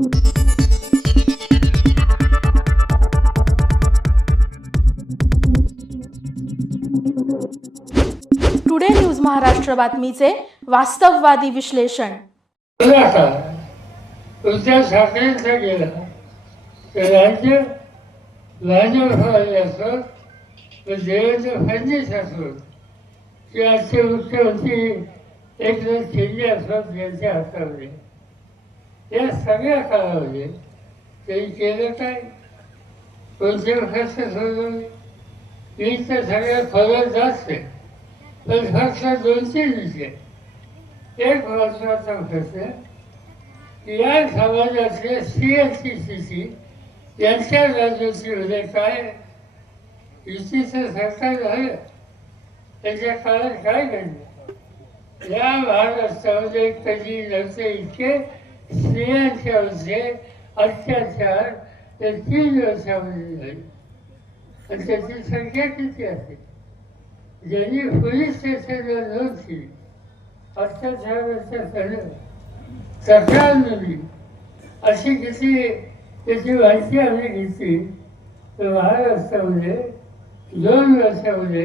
Today news Maharashtra बातमीचे वास्तववादी विश्लेषण. गेला उद्धव ठाकरेंचा गेला. राज्य देवेंद्र फडणवीस आजचे मुख्यमंत्री एकनाथ शिंदे यांच्या हातामध्ये. या सगळ्या काळामध्ये त्यांनी केलं काय? कोणते प्रश्न सोडवले. मी तर सगळ्या खोलात जास्त आहे पण फक्त दोन तीन विषय एक महत्त्वाचा प्रश्न या समाजाचे C S C C C यांच्या राजवटीमध्ये काय युतीचं सरकार झालं. त्याच्या काळात काय घडलं? या महाराष्ट्रामध्ये कधी नव्हते इतके स्त्रियांच्यावरचे अत्याचार ते तीन वर्षामध्ये झाले. आणि त्याची संख्या किती असेल ज्यांनी पोलीस स्टेशनला नोंद केली अत्याचाराच्या सण तक्रार नोंदली. अशी किती त्याची माहिती आम्ही घेतली. तर महाराष्ट्रामध्ये दोन वर्षामध्ये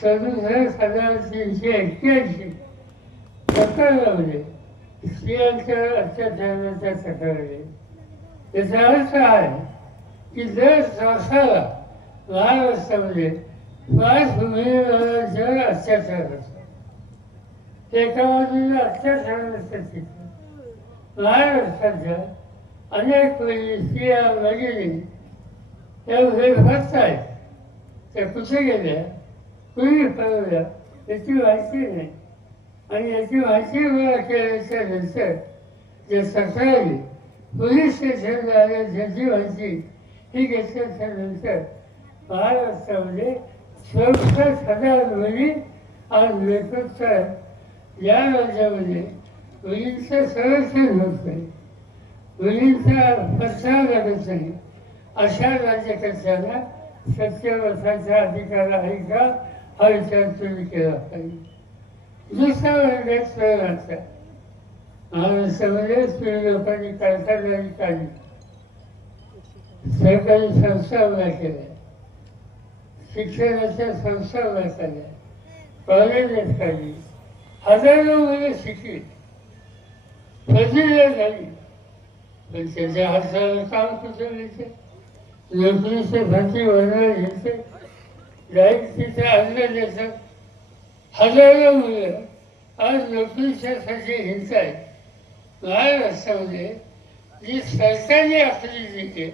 सदुसष्ट हजार तीनशे एक्क्याऐंशी प्रकरणामध्ये स्त्रियांच्या अत्याचाराच्या तक्रारी याचा अर्थ आहे की जर दर तासाला महाराष्ट्रामध्ये पाच जर अत्याचार असतो एका बाजूला अत्याचाराचं लहान महाराष्ट्राच्या अनेक वेळी स्त्रिया वगैरे त्या बेफस्त आहेत. त्या कुठे गेल्या? कुणी पळवल्या याची माहिती नाही. आणि याची माहिती गोळा केल्याच्यानंतर जे तक्रारी पोलीस स्टेशनला आल्या त्याची माहिती ही घेतल्याच्या नंतर महाराष्ट्रामध्ये चौसष्ट हजार मुली आज बेपत्ता या राज्यामध्ये मुलींचं संरक्षण होत नाही. मुलींचा पत्ता लागत नाही. अशा राज्यकर्त्यांना सत्यवर्थाचा अधिकार आहे का? हा विचार तुम्ही केला पाहिजे. दुसरा वर्गात सहभागचा महाराष्ट्रामध्ये स्त्री लोकांनी कारखानदारी काढली सरकारी संस्था उभ्या केल्या शिक्षणाच्या संस्था उभ्या केल्या कॉलेजेस काढली हजारो मुले शिकली पदवीला झाली पण त्याच्या हाताला काम कुठं घ्यायचं नोकरीचे भरती वर्ण घ्यायचे डायरेक्ट तिथे अन्न द्यायचं हजारो मुलं आज नोकरीच्यासाठी हिंडतायत. महाराष्ट्रामध्ये जी सरकारने आखणी दिली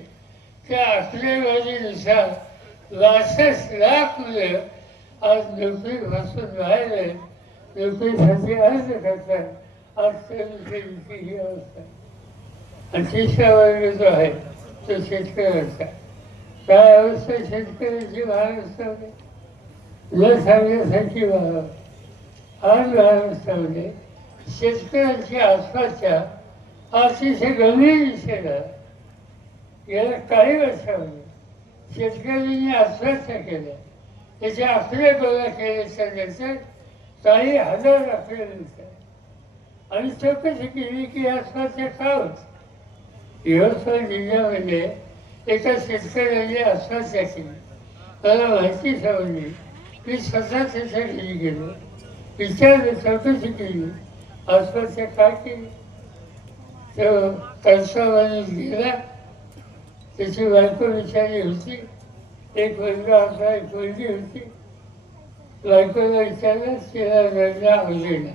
त्या आकडेवारीनुसार बासष्ट लाख मुलं आज नोकरीपासून बाहेर आहेत. नोकरीसाठी अर्ज करतात. आज त्यांची ही अवस्था. आणि तिसरा वर्ग जो आहे तो शेतकऱ्याचा. काय अवस्था शेतकऱ्याची महाराष्ट्रामध्ये? न सांगण्यासाठी व्हावं आज महाराष्ट्रामध्ये शेतकऱ्यांच्या आसपासच्या अतिशय गंभीर विषयाला गेल्या काही वर्षामध्ये शेतकऱ्यांनी आत्महत्या केल्या त्याचे आकडे गोळा केल्याच्यानंतर काही हजार आकडे आणि चौकशी केली की आत्महत्या का होत? यवतमाळ जिल्ह्यामध्ये एका शेतकऱ्याने आत्महत्या केली. मला माहिती समजली मी स्वतः त्याच्या घरी गेलो विचारलं चौकशी केली. आसपासच्या काय केली? तो कणसावाने गेला. त्याची बायको विचारली होती. एक मुलगा असा एक मुलगी होती. बायकोला विचारलं तिला रडला आवडेला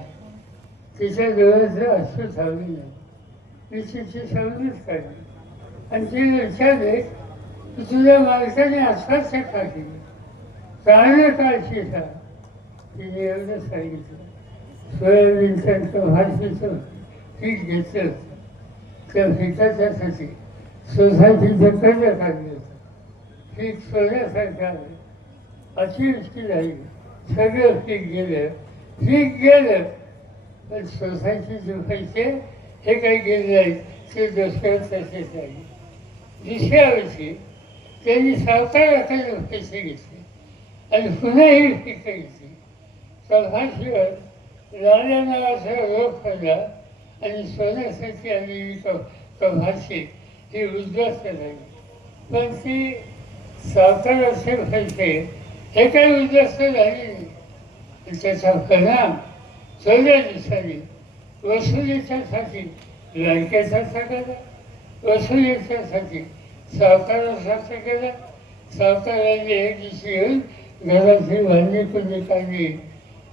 तिच्या डोळ्याचं अश्रू थांबले नाही मी तिची समजूत काढली. आणि तिने विचारले की तुझ्या मालकाने आत्महत्या का केली? कारण काय तिने एवढं सांगितलं. सोयाबीनचं भात पीक घेतलं. असतं त्या पिकाच्यासाठी सोसायटीचं कर्ज काढलं होतं पीक सोन्यासारखं आलं अतिवृष्टी झाली सगळं पीक गेलं. पीक गेलं. पण सोसायटीचे पैसे हे काही गेले नाहीत ते दुसऱ्या तसेच आहे दुसऱ्या वर्षी त्यांनी सावकाराकडे पैसे घेतले. आणि पुन्हा ही पिकं सभाशिवाय लाल्या नावाचा रोग पडला आणि सोन्यासाठी आलेली क- कभाशी ही उद्ध्वस्त झाली. पण ती सावकार असे व्हायचे हे काही उद्ध्वस्त झाली नाही. त्याचा परिणाम चौदा दिवसांनी वसुलीच्यासाठी बँकेचा केला. वसुलीच्यासाठी सावकारासाठी केला. सावकारांनी एक दिवशी येऊन घराची भांडी कुणी काढली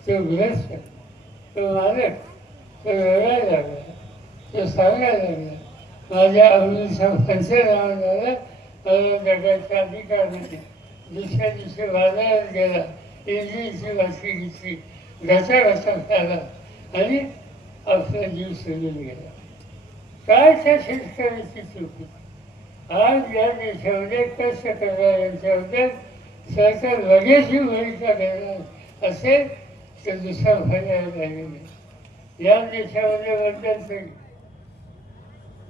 तो ग्रस्त तो मालक तो रडायला लागला तो सांगायला लागला माझ्या आवडीचा पंचनामा झाला. मला जगाच्या अधिकार नाही दुसऱ्या दिवशी बाजारात गेला. इंग्लिशची भाषी घेतली. घसा घसा खाला. आणि आपला जीव सोडून गेला. काय त्या शेतकऱ्याची चूक आज या देशामध्ये कष्ट करणाऱ्यांच्याबद्दल सरकार लगेच ही भूमिका घेणार असे ते दुसरा पर्याय राहिलेले या देशामध्ये बदल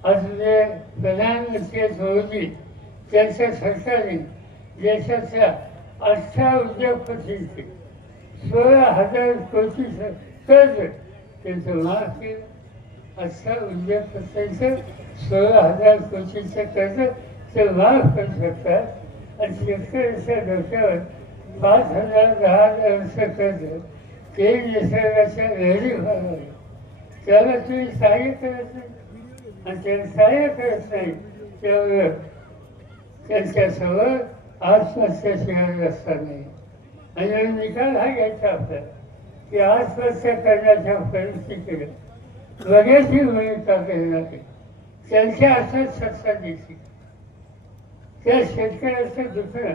आज जे प्रधानमंत्री होती त्यांच्या सरकारने देशाच्या अठरा उद्योगपतींचे सोळा हजार कोटीचं कर्ज त्यांचं माफ केलं. अठरा उद्योगपतींचं सोळा हजार कोटीचं कर्ज ते माफ करू शकतात शेतकऱ्याच्या डोक्यावर पाच हजार दहा हजाराचं कर्ज ते निसर्गाच्या लहरी व्हावं त्याला तुम्ही सहाय्य करत नाही आणि त्याला सहाय्य करत नाही त्यामुळं त्यांच्यासमोर आत्महत्याशिवाय रस्ता नाही आणि निकाल हा घ्यायचा आपला की आत्महत्या करण्याच्या परिस्थितीकडे लगेच ही भूमिका करणार त्यांच्या हातात सत्ता दिसली त्या शेतकऱ्याचं दुसरं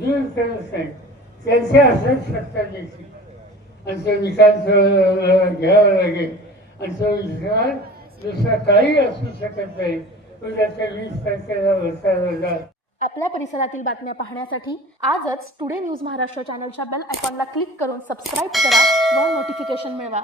दूर करत नाही त्यांच्या हातात सत्ता द्यायची आणि तो निकाल घ्यावा लागेल. आणि तो निकाल दुसरा काही असू शकत नाही. तो त्याच्या वीस तारखेला बसायला जात. आपल्या परिसरातील बातम्या पाहण्यासाठी आजच टुडे न्यूज महाराष्ट्र चॅनलच्या बेल आयकॉनला क्लिक करून सबस्क्राईब करा व नोटिफिकेशन मिळवा.